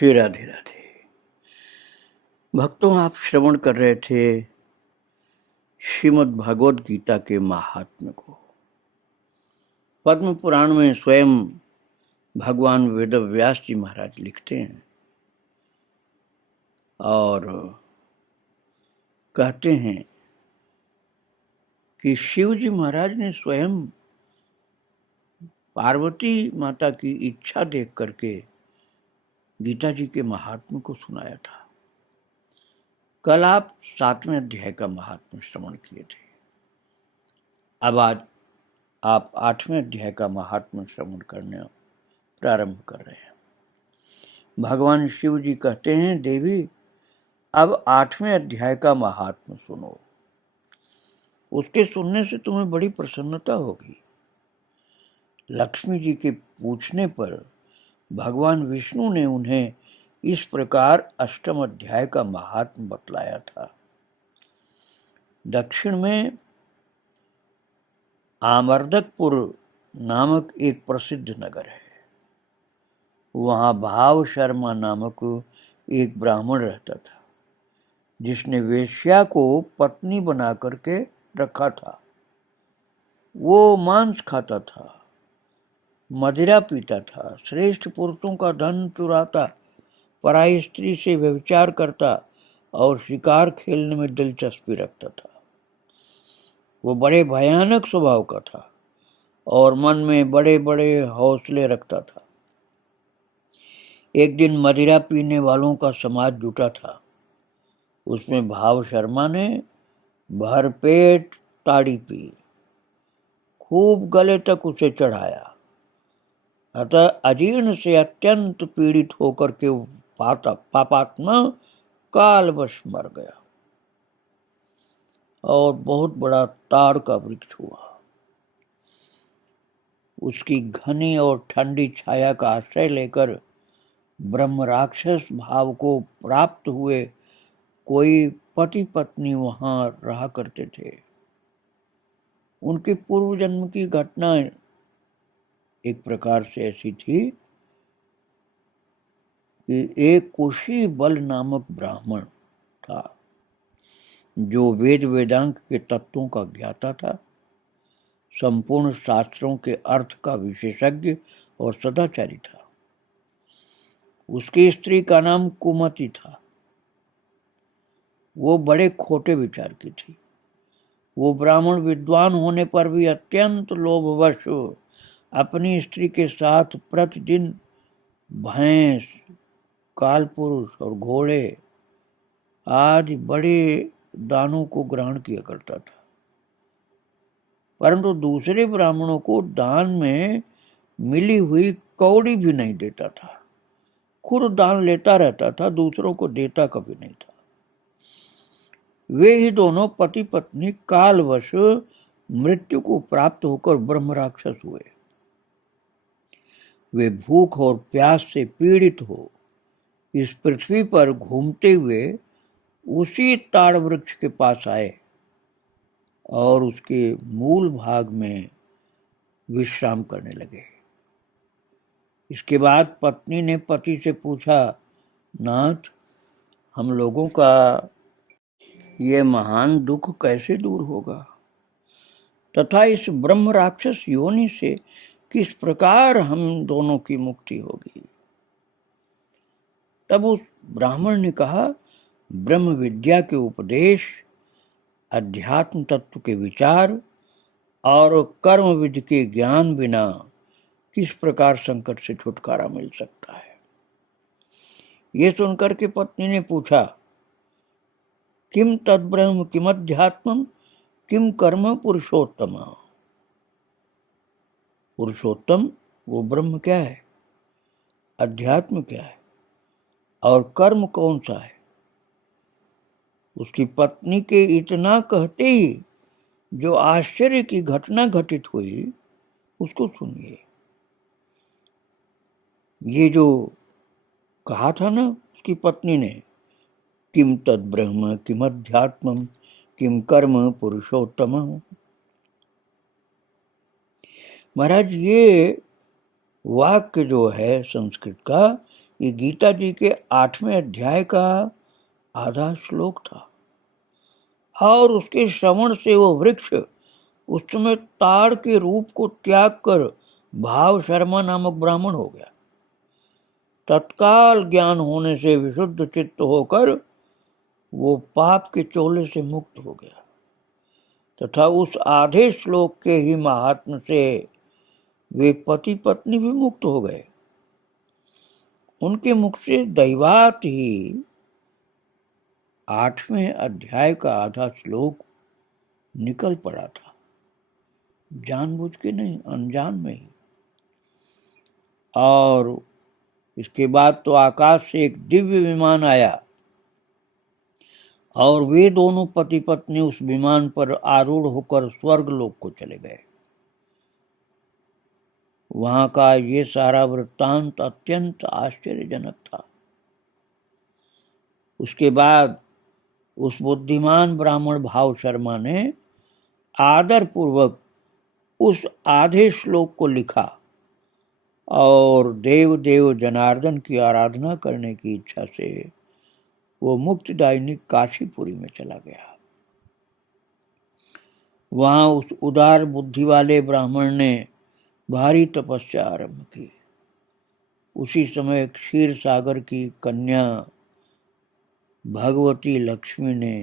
श्री राधे राधे। भक्तों, आप श्रवण कर रहे थे श्रीमद् भागवत गीता के महात्म्य को। पद्म पुराण में स्वयं भगवान वेद व्यास जी महाराज लिखते हैं और कहते हैं कि शिव जी महाराज ने स्वयं पार्वती माता की इच्छा देख करके गीता जी के महात्म्य को सुनाया था। कल आप 7वें अध्याय का महात्म्य श्रवण किए थे। अब आज आप 8वें अध्याय का महात्म्य श्रवण करने प्रारंभ कर रहे हैं। भगवान शिव जी कहते हैं, देवी अब 8वें अध्याय का महात्म्य सुनो। उसके सुनने से तुम्हें बड़ी प्रसन्नता होगी। लक्ष्मी जी के पूछने पर भगवान विष्णु ने उन्हें इस प्रकार 8वें अध्याय का महात्म्य बतलाया था। दक्षिण में आमर्दकपुर नामक एक प्रसिद्ध नगर है। वहां भाव शर्मा नामक एक ब्राह्मण रहता था, जिसने वेश्या को पत्नी बना करके रखा था। वो मांस खाता था, मदिरा पीता था, श्रेष्ठ पुरुषों का धन चुराता, पराई स्त्री से व्यभिचार करता और शिकार खेलने में दिलचस्पी रखता था। वो बड़े भयानक स्वभाव का था और मन में बड़े बड़े हौसले रखता था। एक दिन मदिरा पीने वालों का समाज जुटा था। उसमें भाव शर्मा ने भरपेट ताड़ी पी, खूब गले तक उसे चढ़ाया। अतः अजीर्ण से अत्यंत पीड़ित होकर के पापात्मा कालवश मर गया और बहुत बड़ा ताड़ का वृक्ष हुआ। उसकी घनी और ठंडी छाया का आश्रय लेकर ब्रह्म राक्षस भाव को प्राप्त हुए कोई पति पत्नी वहां रहा करते थे। उनके पूर्व जन्म की घटना एक प्रकार से ऐसी थी कि एक कुशी बल नामक ब्राह्मण था, जो वेद वेदांग के तत्वों का ज्ञाता था, संपूर्ण शास्त्रों के अर्थ का विशेषज्ञ और सदाचारी था। उसकी स्त्री का नाम कुमति था। वो बड़े खोटे विचार की थी। वो ब्राह्मण विद्वान होने पर भी अत्यंत लोभवश अपनी स्त्री के साथ प्रतिदिन भैंस, कालपुरुष और घोड़े आदि बड़े दानों को ग्रहण किया करता था, परंतु दूसरे ब्राह्मणों को दान में मिली हुई कौड़ी भी नहीं देता था। खुद दान लेता रहता था, दूसरों को देता कभी नहीं था। वे ही दोनों पति पत्नी कालवश मृत्यु को प्राप्त होकर ब्रह्म राक्षस हुए। वे भूख और प्यास से पीड़ित हो इस पृथ्वी पर घूमते हुए उसी ताड़ वृक्ष के पास आए और उसके मूल भाग में विश्राम करने लगे। इसके बाद पत्नी ने पति से पूछा, नाथ, हम लोगों का ये महान दुख कैसे दूर होगा तथा इस ब्रह्म राक्षस योनि से किस प्रकार हम दोनों की मुक्ति होगी? तब उस ब्राह्मण ने कहा, ब्रह्म विद्या के उपदेश, अध्यात्म तत्व के विचार और कर्म विधि के ज्ञान बिना किस प्रकार संकट से छुटकारा मिल सकता है? ये सुनकर के पत्नी ने पूछा, किम तद्ब्रह्म किमध्यात्मम किम कर्म पुरुषोत्तम? पुरुषोत्तम वो ब्रह्म क्या है, अध्यात्म क्या है और कर्म कौन सा है? उसकी पत्नी के इतना कहते ही जो आश्चर्य की घटना घटित हुई उसको सुनिए। ये जो कहा था ना उसकी पत्नी ने, किम तद ब्रह्म किम अध्यात्मम किम कर्म पुरुषोत्तम। महाराज, ये वाक्य जो है संस्कृत का, ये गीता जी के 8वें अध्याय का आधा श्लोक था और उसके श्रवण से वो वृक्ष उस समय ताड़ के रूप को त्याग कर भाव शर्मा नामक ब्राह्मण हो गया। तत्काल ज्ञान होने से विशुद्ध चित्त होकर वो पाप के चोले से मुक्त हो गया तथा उस आधे श्लोक के ही महात्म से वे पति पत्नी भी मुक्त हो गए। उनके मुख से दैवात ही 8वें अध्याय का आधा श्लोक निकल पड़ा था, जानबूझ के नहीं, अनजान में ही। और इसके बाद तो आकाश से एक दिव्य विमान आया और वे दोनों पति पत्नी उस विमान पर आरूढ़ होकर स्वर्ग लोक को चले गए। वहां का ये सारा वृत्तांत अत्यंत आश्चर्यजनक था। उसके बाद उस बुद्धिमान ब्राह्मण भाव शर्मा ने आदर पूर्वक उस आधे श्लोक को लिखा और देव देव जनार्दन की आराधना करने की इच्छा से वो मुक्तिदायिनी काशीपुरी में चला गया। वहां उस उदार बुद्धि वाले ब्राह्मण ने भारी तपस्या आरंभ की। उसी समय क्षीर सागर की कन्या भगवती लक्ष्मी ने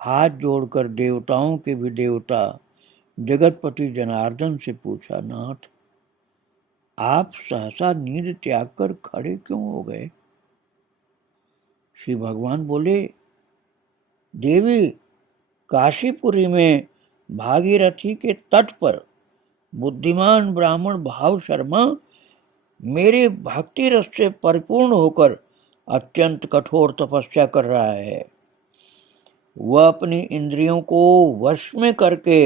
हाथ जोड़कर देवताओं के भी देवता जगतपति जनार्दन से पूछा, नाथ आप सहसा नींद त्याग कर खड़े क्यों हो गए? श्री भगवान बोले, देवी, काशीपुरी में भागीरथी के तट पर बुद्धिमान ब्राह्मण भाव शर्मा मेरे भक्ति रस से परिपूर्ण होकर अत्यंत कठोर तपस्या कर रहा है। वह अपनी इंद्रियों को वश में करके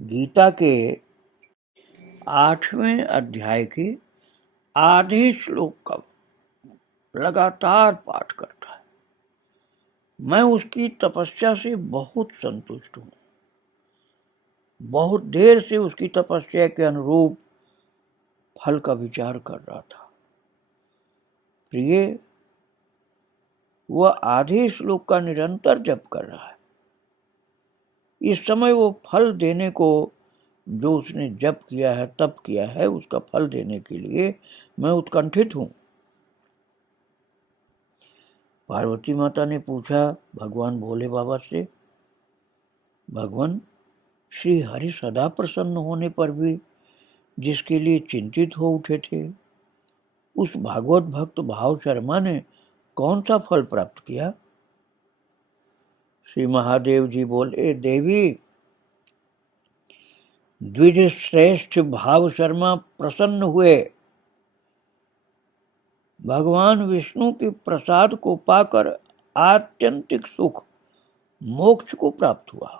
गीता के 8वें अध्याय के आधे श्लोक का लगातार पाठ करता है। मैं उसकी तपस्या से बहुत संतुष्ट हूं। बहुत देर से उसकी तपस्या के अनुरूप फल का विचार कर रहा था। प्रिय, वह आधे श्लोक का निरंतर जप कर रहा है। इस समय वो फल देने को, जो उसने जप किया है, तप किया है, उसका फल देने के लिए मैं उत्कंठित हूं। पार्वती माता ने पूछा भगवान भोले बाबा से, भगवान, श्री हरि सदा प्रसन्न होने पर भी जिसके लिए चिंतित हो उठे थे, उस भागवत भक्त भाव शर्मा ने कौन सा फल प्राप्त किया? श्री महादेव जी बोले, देवी, द्विज श्रेष्ठ भाव शर्मा प्रसन्न हुए। भगवान विष्णु के प्रसाद को पाकर आत्यंतिक सुख, मोक्ष को प्राप्त हुआ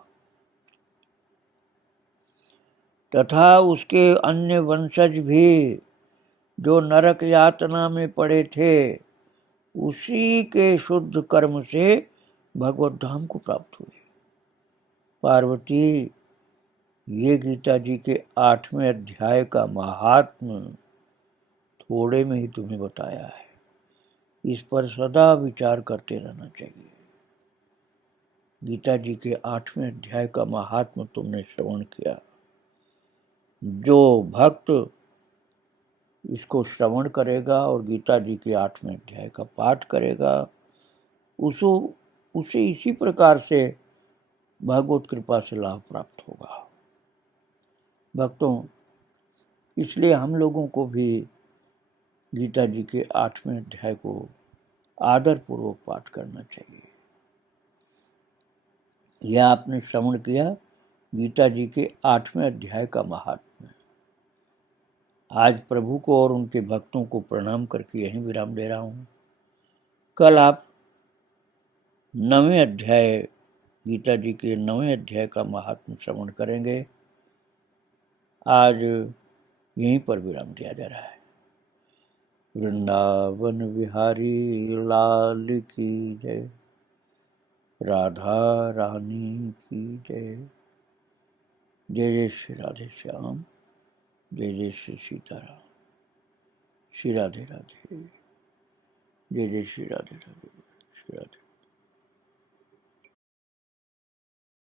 तथा उसके अन्य वंशज भी जो नरक यातना में पड़े थे, उसी के शुद्ध कर्म से भगवत धाम को प्राप्त हुए। पार्वती, ये गीता जी के 8वें अध्याय का महात्म थोड़े में ही तुम्हें बताया है। इस पर सदा विचार करते रहना चाहिए। गीता जी के 8वें अध्याय का महात्म तुमने श्रवण किया। जो भक्त इसको श्रवण करेगा और गीता जी के 8वें अध्याय का पाठ करेगा, उसे इसी प्रकार से भगवत कृपा से लाभ प्राप्त होगा। भक्तों, इसलिए हम लोगों को भी गीता जी के 8वें अध्याय को आदर पूर्वक पाठ करना चाहिए। यह आपने श्रवण किया गीता जी के 8वें अध्याय का महात्म्य। आज प्रभु को और उनके भक्तों को प्रणाम करके यहीं विराम दे रहा हूं। कल आप 9वें अध्याय, गीता जी के 9वें अध्याय का महात्म्य श्रवण करेंगे। आज यहीं पर विराम दिया जा रहा है। वृंदावन विहारी लाल की जय, राधा रानी की जय। जय जय श्री राधे श्याम, जय जय श्री सीताराम। श्री राधे राधे। जय जय श्री राधे राधे।